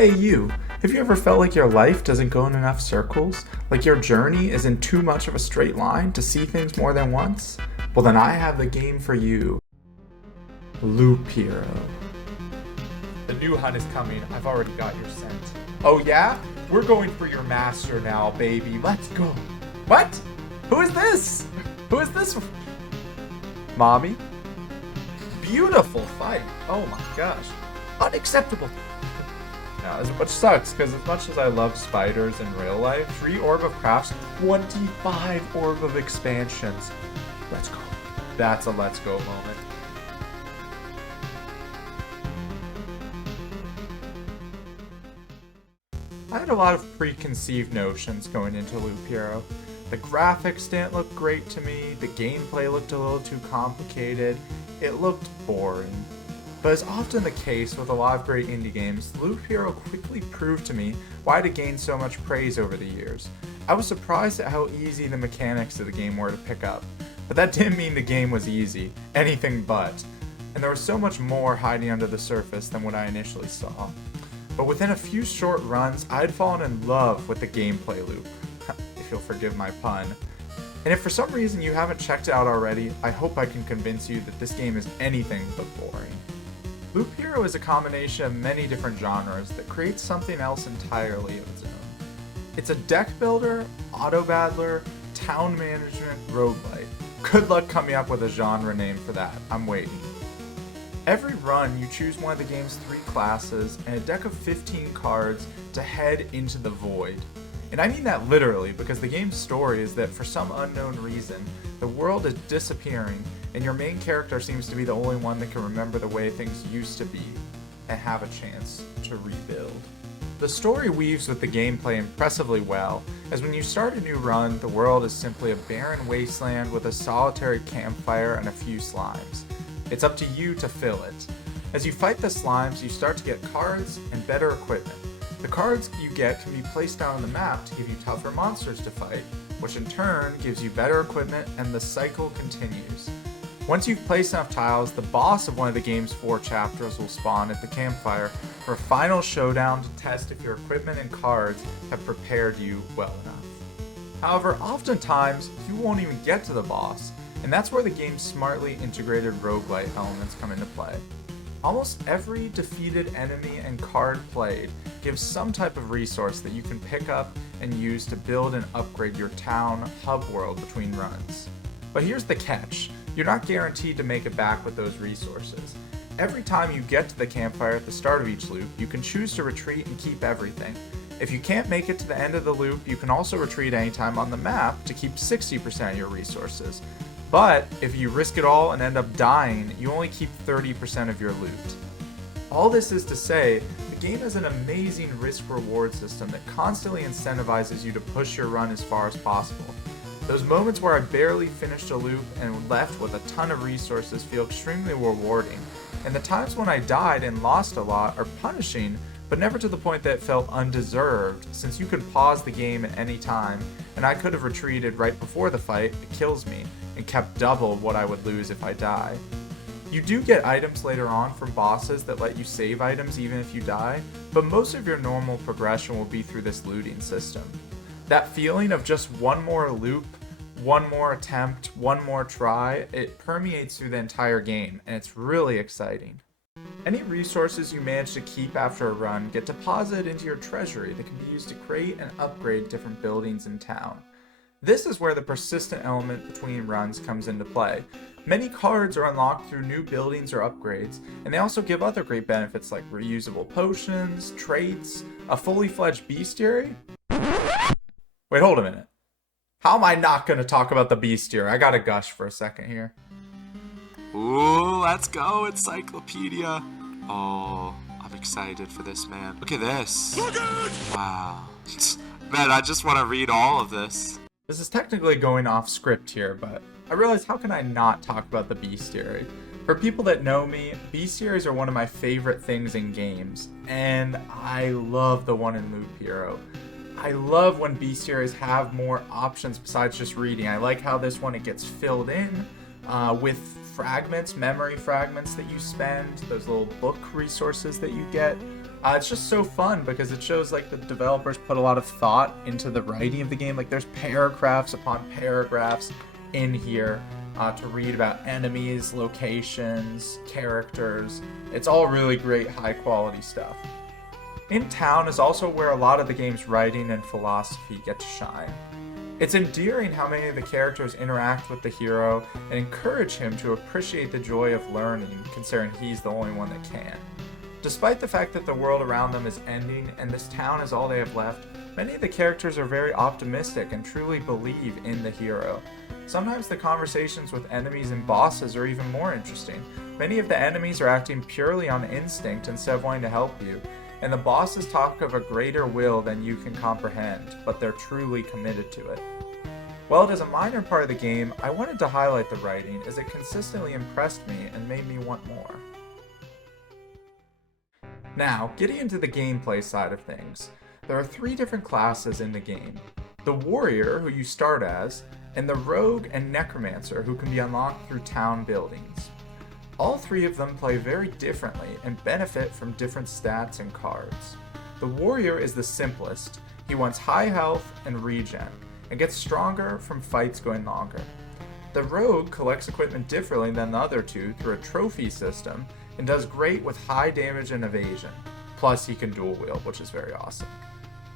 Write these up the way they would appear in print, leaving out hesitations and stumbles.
Hey you, have you ever felt like your life doesn't go in enough circles? Like your journey is in too much of a straight line to see things more than once? Well then I have the game for you. Loop Hero. The new hunt is coming, I've already got your scent. Oh yeah? We're going for your master now, baby. Let's go. What? Who is this? Who is this? Mommy? Beautiful fight. Oh my gosh. Unacceptable. Now, which sucks, because as much as I love spiders in real life, 3 Orb of Crafts, 25 Orb of Expansions. Let's go. That's a let's go moment. I had a lot of preconceived notions going into Loop Hero. The graphics didn't look great to me, the gameplay looked a little too complicated, it looked boring. But as often the case with a lot of great indie games, Loop Hero quickly proved to me why it had gained so much praise over the years. I was surprised at how easy the mechanics of the game were to pick up, but that didn't mean the game was easy, anything but. And there was so much more hiding under the surface than what I initially saw. But within a few short runs, I had fallen in love with the gameplay loop, if you'll forgive my pun. And if for some reason you haven't checked it out already, I hope I can convince you that this game is anything but boring. Loop Hero is a combination of many different genres that creates something else entirely of its own. It's a deck builder, auto battler, town management, roguelite. Good luck coming up with a genre name for that, I'm waiting. Every run, you choose one of the game's 3 classes and a deck of 15 cards to head into the void. And I mean that literally, because the game's story is that for some unknown reason, the world is disappearing, and your main character seems to be the only one that can remember the way things used to be, and have a chance to rebuild. The story weaves with the gameplay impressively well, as when you start a new run, the world is simply a barren wasteland with a solitary campfire and a few slimes. It's up to you to fill it. As you fight the slimes, you start to get cards and better equipment. The cards you get can be placed down on the map to give you tougher monsters to fight, which in turn gives you better equipment, and the cycle continues. Once you've placed enough tiles, the boss of one of the game's 4 chapters will spawn at the campfire for a final showdown to test if your equipment and cards have prepared you well enough. However, oftentimes, you won't even get to the boss, and that's where the game's smartly integrated roguelite elements come into play. Almost every defeated enemy and card played gives some type of resource that you can pick up and use to build and upgrade your town hub world between runs. But here's the catch, you're not guaranteed to make it back with those resources. Every time you get to the campfire at the start of each loop, you can choose to retreat and keep everything. If you can't make it to the end of the loop, you can also retreat anytime on the map to keep 60% of your resources. But if you risk it all and end up dying, you only keep 30% of your loot. All this is to say, the game has an amazing risk-reward system that constantly incentivizes you to push your run as far as possible. Those moments where I barely finished a loop and left with a ton of resources feel extremely rewarding, and the times when I died and lost a lot are punishing, but never to the point that it felt undeserved, since you could pause the game at any time, and I could have retreated right before the fight, it kills me, and kept double what I would lose if I die. You do get items later on from bosses that let you save items even if you die, but most of your normal progression will be through this looting system. That feeling of just one more loop, one more attempt, one more try, it permeates through the entire game, and it's really exciting. Any resources you manage to keep after a run get deposited into your treasury that can be used to create and upgrade different buildings in town. This is where the persistent element between runs comes into play. Many cards are unlocked through new buildings or upgrades, and they also give other great benefits like reusable potions, traits, a fully fledged bestiary. Wait, hold a minute. How am I not going to talk about the bestiary? I gotta gush for a second here. Ooh, let's go, Encyclopedia. Oh, I'm excited for this, man. Look at this. Wow. Man, I just want to read all of this. This is technically going off script here, but I realized how can I not talk about the bestiary? For people that know me, bestiaries are one of my favorite things in games, and I love the one in Loop Hero. I love when bestiaries have more options besides just reading. I like how this one, it gets filled in with fragments, memory fragments that you spend, those little book resources that you get. It's just so fun because it shows like the developers put a lot of thought into the writing of the game. Like there's paragraphs upon paragraphs in here to read about enemies, locations, characters. It's all really great, high quality stuff. In town is also where a lot of the game's writing and philosophy get to shine. It's endearing how many of the characters interact with the hero and encourage him to appreciate the joy of learning, considering he's the only one that can. Despite the fact that the world around them is ending and this town is all they have left, many of the characters are very optimistic and truly believe in the hero. Sometimes the conversations with enemies and bosses are even more interesting. Many of the enemies are acting purely on instinct instead of wanting to help you, and the bosses talk of a greater will than you can comprehend, but they're truly committed to it. While it is a minor part of the game, I wanted to highlight the writing as it consistently impressed me and made me want more. Now, getting into the gameplay side of things, there are 3 different classes in the game. The Warrior, who you start as, and the Rogue and Necromancer, who can be unlocked through town buildings. All 3 of them play very differently and benefit from different stats and cards. The Warrior is the simplest. He wants high health and regen, and gets stronger from fights going longer. The Rogue collects equipment differently than the other 2 through a trophy system, and does great with high damage and evasion. Plus he can dual wield, which is very awesome.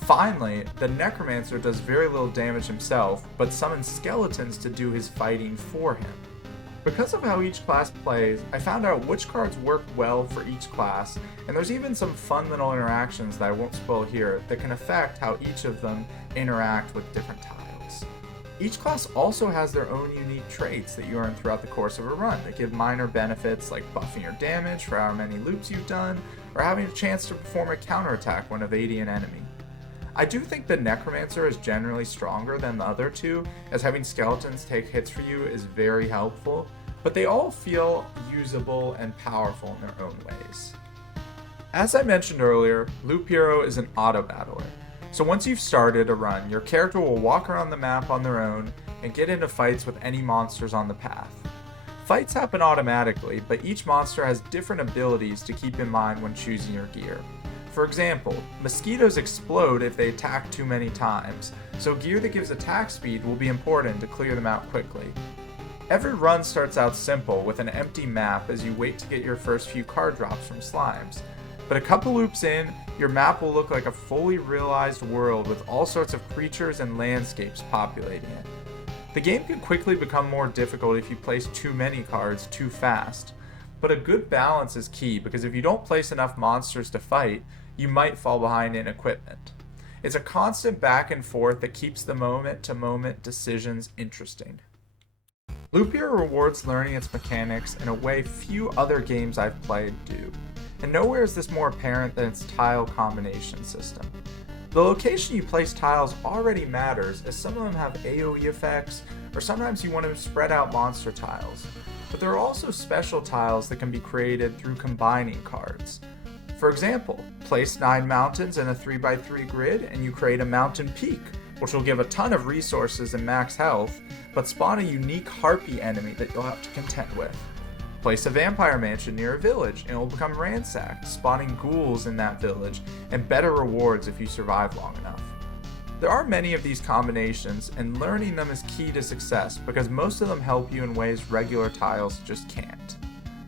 Finally, the Necromancer does very little damage himself, but summons skeletons to do his fighting for him. Because of how each class plays, I found out which cards work well for each class, and there's even some fun little interactions that I won't spoil here that can affect how each of them interact with different tiles. Each class also has their own unique traits that you earn throughout the course of a run that give minor benefits like buffing your damage for how many loops you've done, or having a chance to perform a counterattack when evading an enemy. I do think the Necromancer is generally stronger than the other 2, as having skeletons take hits for you is very helpful, but they all feel usable and powerful in their own ways. As I mentioned earlier, Loop Hero is an auto-battler. So once you've started a run, your character will walk around the map on their own and get into fights with any monsters on the path. Fights happen automatically, but each monster has different abilities to keep in mind when choosing your gear. For example, mosquitoes explode if they attack too many times, so gear that gives attack speed will be important to clear them out quickly. Every run starts out simple with an empty map as you wait to get your first few card drops from slimes. But a couple loops in, your map will look like a fully realized world with all sorts of creatures and landscapes populating it. The game can quickly become more difficult if you place too many cards too fast, but a good balance is key because if you don't place enough monsters to fight, you might fall behind in equipment. It's a constant back and forth that keeps the moment-to-moment decisions interesting. Loop Hero rewards learning its mechanics in a way few other games I've played do. And nowhere is this more apparent than its tile combination system. The location you place tiles already matters, as some of them have AoE effects, or sometimes you want to spread out monster tiles. But there are also special tiles that can be created through combining cards. For example, place 9 mountains in a 3x3 grid and you create a mountain peak, which will give a ton of resources and max health, but spawn a unique harpy enemy that you'll have to contend with. Place a vampire mansion near a village and it will become ransacked, spawning ghouls in that village, and better rewards if you survive long enough. There are many of these combinations, and learning them is key to success because most of them help you in ways regular tiles just can't.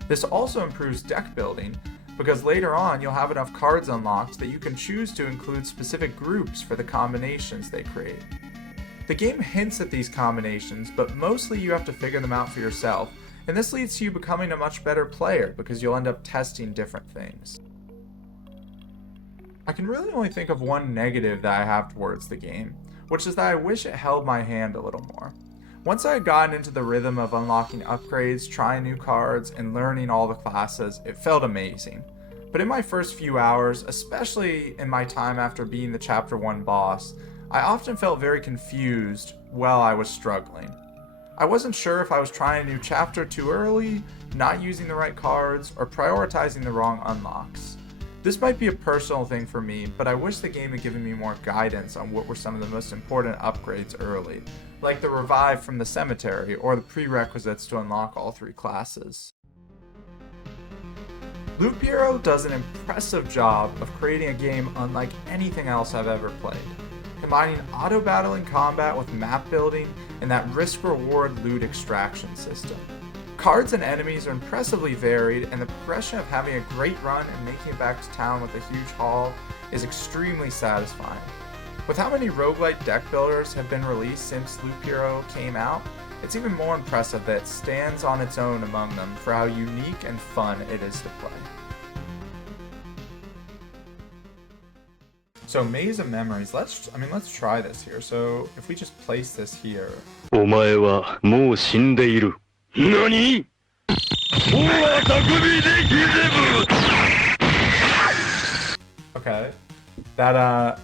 This also improves deck building, because later on you'll have enough cards unlocked that you can choose to include specific groups for the combinations they create. The game hints at these combinations, but mostly you have to figure them out for yourself, and this leads to you becoming a much better player because you'll end up testing different things. I can really only think of one negative that I have towards the game, which is that I wish it held my hand a little more. Once I had gotten into the rhythm of unlocking upgrades, trying new cards, and learning all the classes, it felt amazing. But in my first few hours, especially in my time after being the Chapter 1 boss, I often felt very confused while I was struggling. I wasn't sure if I was trying a new chapter too early, not using the right cards, or prioritizing the wrong unlocks. This might be a personal thing for me, but I wish the game had given me more guidance on what were some of the most important upgrades early, like the revive from the cemetery or the prerequisites to unlock all 3 classes. Loop Hero does an impressive job of creating a game unlike anything else I've ever played, combining auto-battling combat with map building and that risk-reward loot extraction system. Cards and enemies are impressively varied, and the progression of having a great run and making it back to town with a huge haul is extremely satisfying. With how many roguelite deck builders have been released since Loop Hero came out, it's even more impressive that it stands on its own among them for how unique and fun it is to play. So Maze of Memories, let's try this here. So if we just place this here. お前はもう死んでいる。何? Okay. That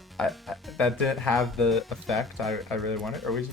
didn't have the effect I really wanted. Or we just